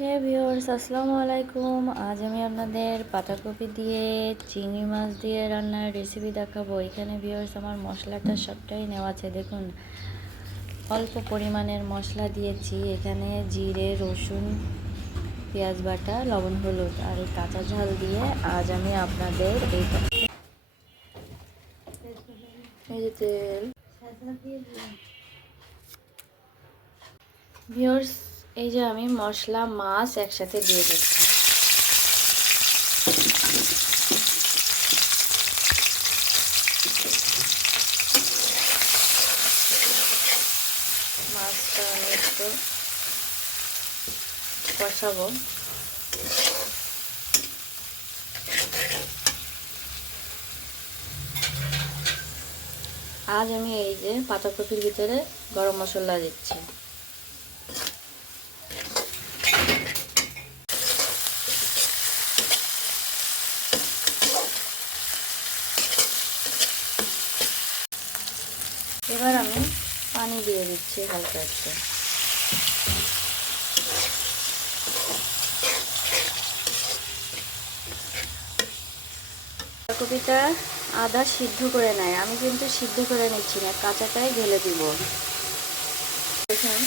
হে viewers, আসসালামু আলাইকুম। আজ আমি আপনাদের পাতাকপি দিয়ে চিংড়ি মাছ দিয়ে রান্নার রেসিপি দেখাবো। এখানে ভিউয়ার্স আমার মশলাটা সবটাই নেওয়া আছে। দেখুন, অল্প পরিমাণের মশলা দিয়েছি। এখানে জিরে, রসুন, পেঁয়াজ বাটা, লবণ, হলুদ আর এই কাঁচা ঝাল দিয়ে আজ আমি আপনাদের এই যে তেল ভিউয়ার্স, এই যে আমি মশলা মাছ একসাথে দিয়ে দিচ্ছি। মাছটা আমি একটু কষাবো। আজ আমি এই যে পাতাকপির ভিতরে গরম মশলা দিচ্ছি। এবার আমি পানি দিয়ে দিচ্ছি হালকা একটু। পাতাকপিটা আদা সিদ্ধ করে নেয়, আমি কিন্তু সিদ্ধ করে নিচ্ছি না, কাঁচাটাই ঢেলে দিব। দেখুন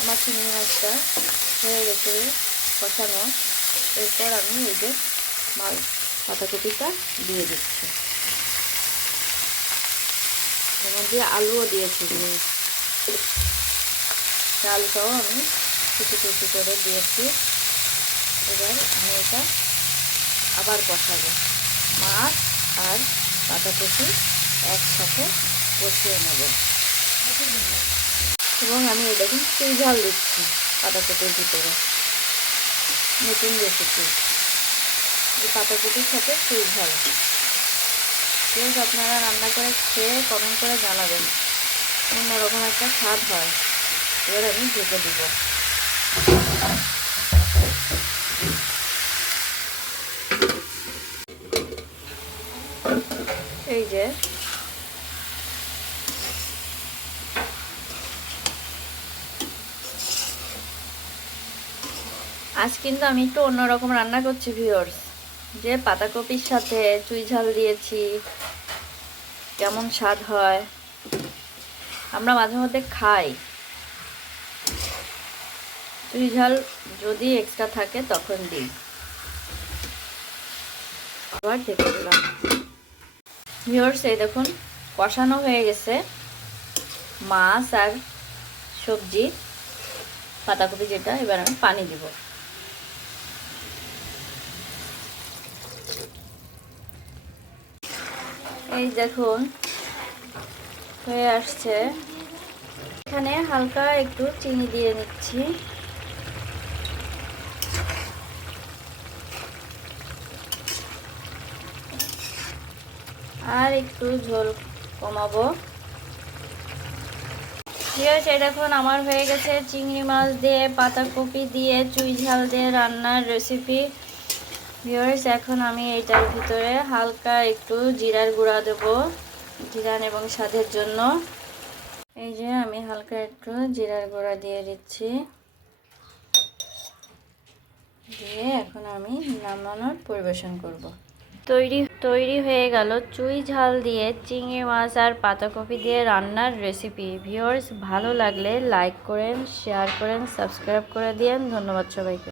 আমার চিংড়ি মাছটা হয়ে গেছে কষানো। এরপর আমি এই যে পাতাকপিটা দিয়ে দিচ্ছি। এর মধ্যে আলুও দিয়েছি, আলুটাও আমি কুচি কুচি করে দিয়েছি। এবার আমি এটা আবার কষাবো। মাছ আর পাতাকপি একসাথে কষিয়ে নেব এবং আমি এই দেখুন চুই ঝাল দিচ্ছি পাতাকপির ভিতরে। নতুন রেসিপি, এই পাতাকপির সাথে চুই ঝাল। প্লিজ আপনারা রান্না করে খেয়ে কমেন্ট করে জানাবেন, অন্যরকম একটা স্বাদ হয়। এবার আমি ঢেকে দিব। এই যে আজ কিন্তু আমি একটু অন্যরকম রান্না করছি ভিউয়ার্স। যে পাতাকপির সাথে চুই ঝাল দিয়েছি, কেমন স্বাদ হয়। আমরা মাঝে মধ্যে খাই, চুই ঝাল যদি এক্সট্রা থাকে তখন দিই। আবার ঢেকে দিলাম। ভিউয়ার্স, এই দেখুন কষানো হয়ে গেছে মাছ আর সবজি, পাতাকপি যেটা। এবার আমি পানি দিব। এই দেখুন হয়ে আসছে। এখানে হালকা একটু চিনি দিয়ে নিচ্ছি। আর একটু ঝোল কমাবো। ঠিক আছে, দেখুন আমার হয়ে গেছে চিংড়ি মাছ দিয়ে পাতাকপি দিয়ে চুই ঝাল দিয়ে রান্নার রেসিপি। ভিউয়ার্স, এখন আমি এইটার ভিতরে হালকা একটু জিরার গুঁড়া দেবো, জিরান এবং স্বাদের জন্য। এই যে আমি হালকা একটু জিরার গুঁড়া দিয়ে দিচ্ছি। দিয়ে এখন আমি নামানোর পরিবেশন করব। তৈরি হয়ে গেল চুই ঝাল দিয়ে চিংড়ি মাছ আর পাতাকপি দিয়ে রান্নার রেসিপি। ভিউয়ার্স, ভালো লাগলে লাইক করেন, শেয়ার করেন, সাবস্ক্রাইব করে দিয়েন। ধন্যবাদ সবাইকে।